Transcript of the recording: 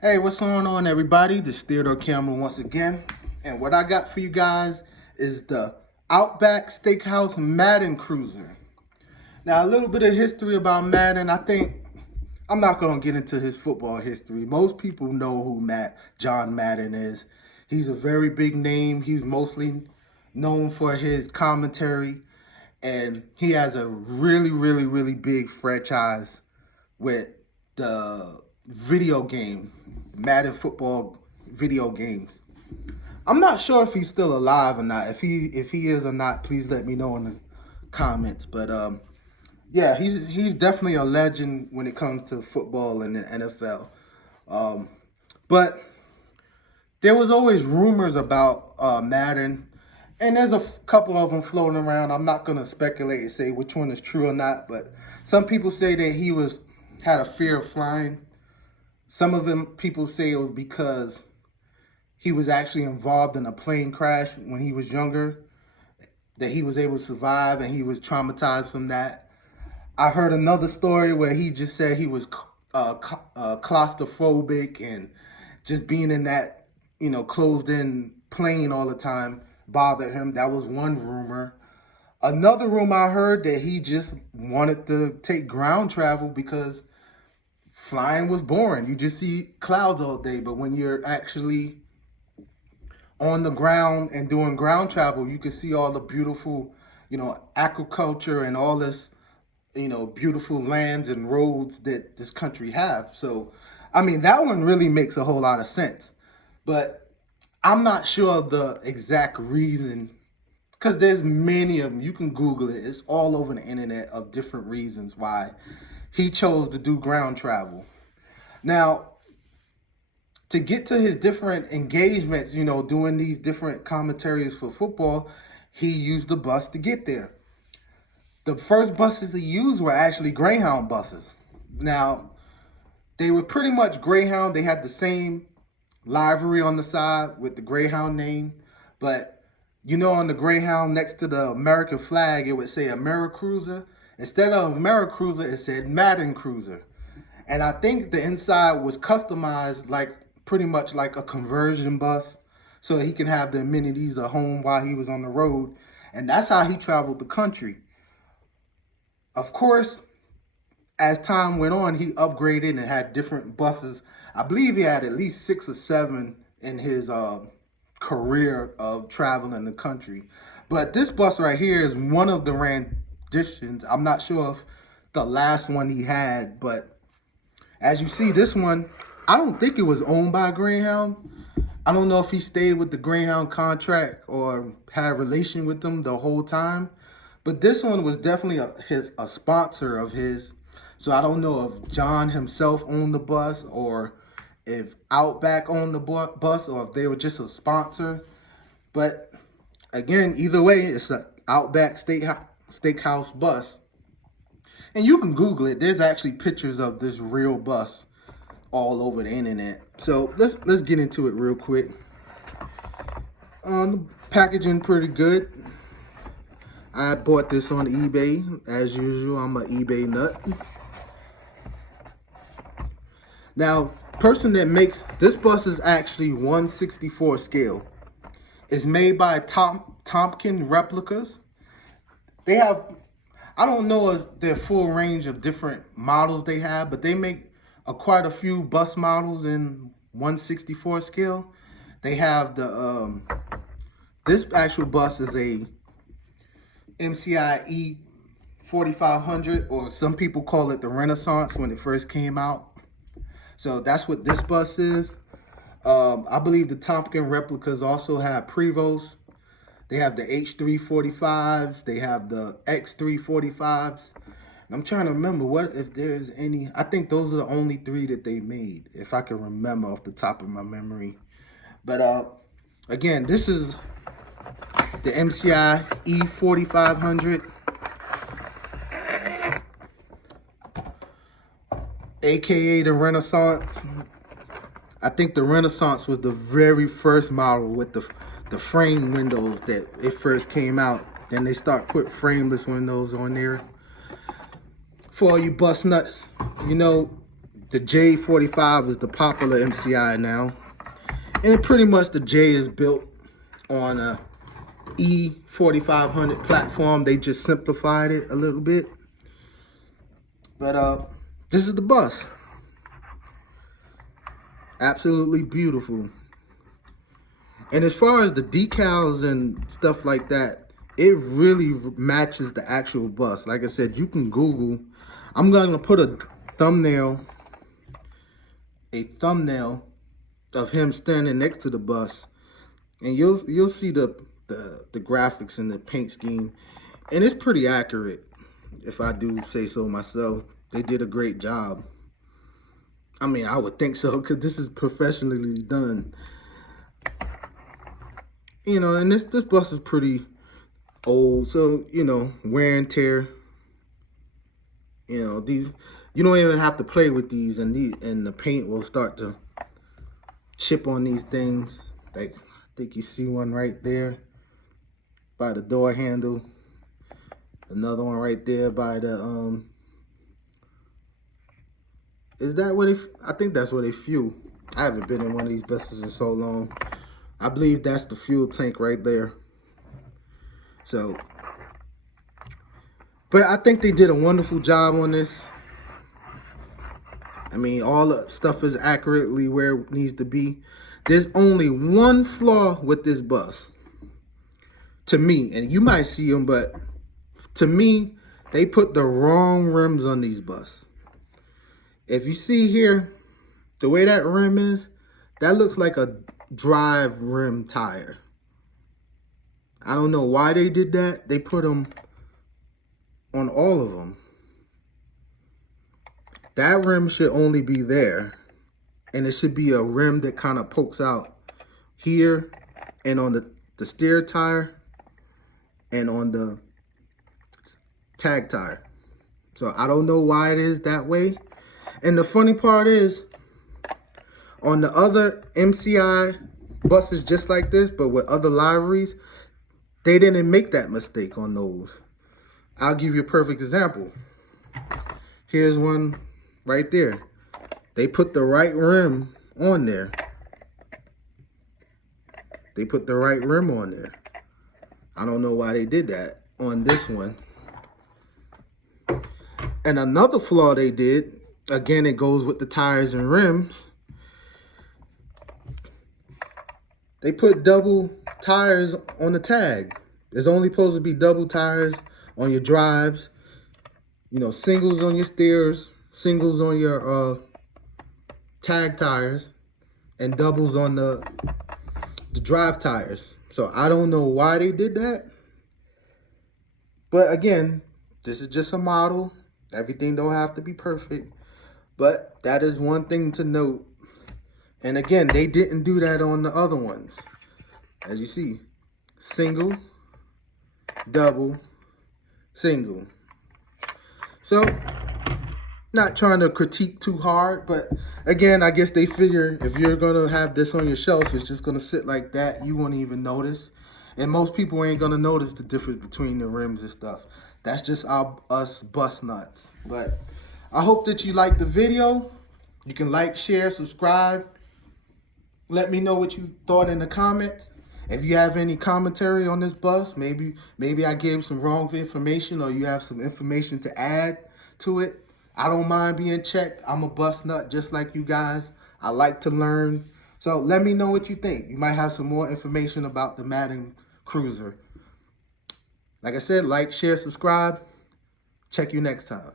Hey, what's going on, everybody? This is Theodore Cameron once again. And what I got for you guys is the Outback Steakhouse Madden Cruiser. Now, a little bit of history about Madden. I'm not going to get into his football history. Most people know who John Madden is. He's a very big name. He's mostly known for his commentary. And he has a really big franchise with the video game, Madden football video games. I'm not sure if he's still alive or not. If he is or not, please let me know in the comments. But yeah, he's definitely a legend when it comes to football and the NFL. But there was always rumors about Madden, and there's a couple of them floating around. I'm not gonna speculate and say which one is true or not, but some people say that he had a fear of flying. Some of them people say it was because he was actually involved in a plane crash when he was younger, that he was able to survive and he was traumatized from that. I heard another story where he just said he was claustrophobic and just being in that, closed in plane all the time bothered him. That was one rumor. Another rumor I heard that he just wanted to take ground travel because flying was boring. You just see clouds all day, but when you're actually on the ground and doing ground travel, you can see all the beautiful, agriculture and all this, beautiful lands and roads that this country have. So, I mean, that one really makes a whole lot of sense. But I'm not sure of the exact reason because there's many of them. You can Google it. It's all over the internet of different reasons why he chose to do ground travel. Now, to get to his different engagements, doing these different commentaries for football, he used the bus to get there. The first buses he used were actually Greyhound buses. Now, they were pretty much Greyhound. They had the same livery on the side with the Greyhound name, but on the Greyhound next to the American flag, it would say AmeriCruiser. Instead of AmeriCruiser, it said Madden Cruiser. And I think the inside was customized like pretty much like a conversion bus so he can have the amenities at home while he was on the road. And that's how he traveled the country. Of course, as time went on, he upgraded and had different buses. I believe he had at least 6 or 7 in his career of traveling the country. But this bus right here is one of the renditions. I'm not sure if the last one he had, but as you see, this one, I don't think it was owned by Greyhound. I don't know if he stayed with the Greyhound contract or had a relation with them the whole time. But this one was definitely a sponsor of his. So I don't know if John himself owned the bus or if Outback owned the bus or if they were just a sponsor. But again, either way, it's an Outback Steakhouse bus. And you can Google it. There's actually pictures of this real bus all over the internet. So let's get into it real quick. The packaging pretty good. I bought this on eBay. As usual, I'm an eBay nut. Now, person that makes this bus is actually 1/64 scale. It's made by Tonkin Replicas. They have, I don't know their full range of different models they have, but they make quite a few bus models in 1/64 scale. They have this actual bus is a MCI E4500, or some people call it the Renaissance when it first came out. So that's what this bus is. I believe the Tonkin Replicas also have Prevos. They have the H345s. They have the X345s. I'm trying to remember what if there's any. I think those are the only 3 that they made, if I can remember off the top of my memory. But again, this is the MCI E4500, aka the Renaissance. I think the Renaissance was the very first model with the frame windows that it first came out. Then they start put frameless windows on there. For all you bus nuts, The J45 is the popular MCI now. And pretty much the J is built on a E4500 platform. They just simplified it a little bit. But this is the bus. Absolutely beautiful. And as far as the decals and stuff like that, it really matches the actual bus. Like I said, you can Google. I'm going to put a thumbnail of him standing next to the bus, and you'll see the graphics and the paint scheme, and it's pretty accurate, if I do say so myself. They did a great job. I mean, I would think so, because this is professionally done. You know, and this bus is pretty old, so, you know, wear and tear. You know, these, you don't even have to play with these, and the paint will start to chip on these things. Like, I think you see one right there by the door handle. Another one right there by the is that where they, I think that's where they fuel. I haven't been in one of these buses in so long. I believe that's the fuel tank right there. So, but I think they did a wonderful job on this. I mean, all the stuff is accurately where it needs to be. There's only one flaw with this bus, to me, and you might see them, but to me, they put the wrong rims on these buses. If you see here, the way that rim is, that looks like a drive rim tire. I don't know why they did that. They put them on all of them. That rim should only be there, and it should be a rim that kind of pokes out here and on the steer tire and on the tag tire. So I don't know why it is that way. And the funny part is, on the other MCI buses just like this, but with other liveries, they didn't make that mistake on those. I'll give you a perfect example. Here's one right there. They put the right rim on there. They put the right rim on there. I don't know why they did that on this one. And another flaw they did, again, it goes with the tires and rims. They put double tires on the tag. There's only supposed to be double tires on your drives. You know, singles on your steers, singles on your tag tires, and doubles on the drive tires. So I don't know why they did that. But again, this is just a model. Everything don't have to be perfect. But that is one thing to note. And again, they didn't do that on the other ones. As you see, single, double, single. So, not trying to critique too hard, but again, I guess they figure if you're gonna have this on your shelf, it's just gonna sit like that. You won't even notice. And most people ain't gonna notice the difference between the rims and stuff. That's just us bus nuts. But I hope that you liked the video. You can like, share, subscribe. Let me know what you thought in the comments. If you have any commentary on this bus, maybe I gave some wrong information, or you have some information to add to it, I don't mind being checked. I'm a bus nut just like you guys. I like to learn. So let me know what you think. You might have some more information about the Madden Cruiser. Like I said, like, share, subscribe. Check you next time.